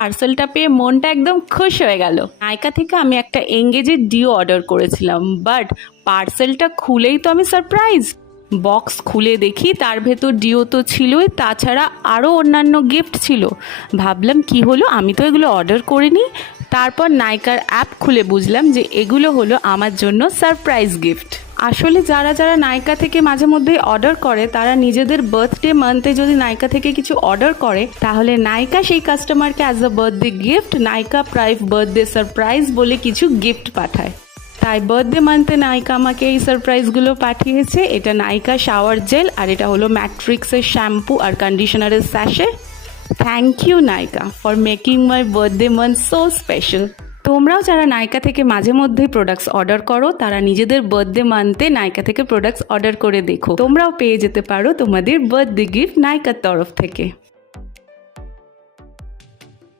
পার্সেলটা পেয়ে মনটা একদম খুশ হয়ে গেল। নাইকা থেকে আমি একটা এঙ্গেজের ডিও অর্ডার করেছিলাম, বাট পার্সেলটা খুলেই তো আমি সারপ্রাইজ। বক্স খুলে দেখি তার ভেতর ডিও তো ছিলই, তাছাড়া আরও অন্যান্য গিফট ছিল। ভাবলাম কি হলো, আমি তো এগুলো অর্ডার করিনি। তারপর নাইকার অ্যাপ খুলে বুঝলাম যে এগুলো হলো আমার জন্য সারপ্রাইজ গিফট। আসলে যারা যারা নাইকা থেকে মাঝে মধ্যে অর্ডার করে, তারা নিজেদের বার্থডে মান্থে যদি নাইকা থেকে কিছু অর্ডার করে, তাহলে নাইকা সেই কাস্টমারকে as a birthday gift Nykaa Prive birthday surprise বলে কিছু গিফট পাঠায়। তাই বার্থডে মান্থে নাইকা আমাকে এই সারপ্রাইজগুলো পাঠিয়েছে। এটা নাইকা শাওয়ার জেল, আর এটা হলো ম্যাট্রিক্সের শ্যাম্পু আর কন্ডিশনারের sachet. Thank you Nykaa for making my birthday month so special. তোমরাও যারা নাইকা থেকে মাঝে মধ্যেই প্রোডাক্টস অর্ডার করো, তারা নিজেদের বার্থডে মান্থে নাইকা থেকে প্রোডাক্টস অর্ডার করে দেখো, তোমরাও পেয়ে যেতে পারো তোমাদের বার্থডে গিফট নাইকার তরফ থেকে।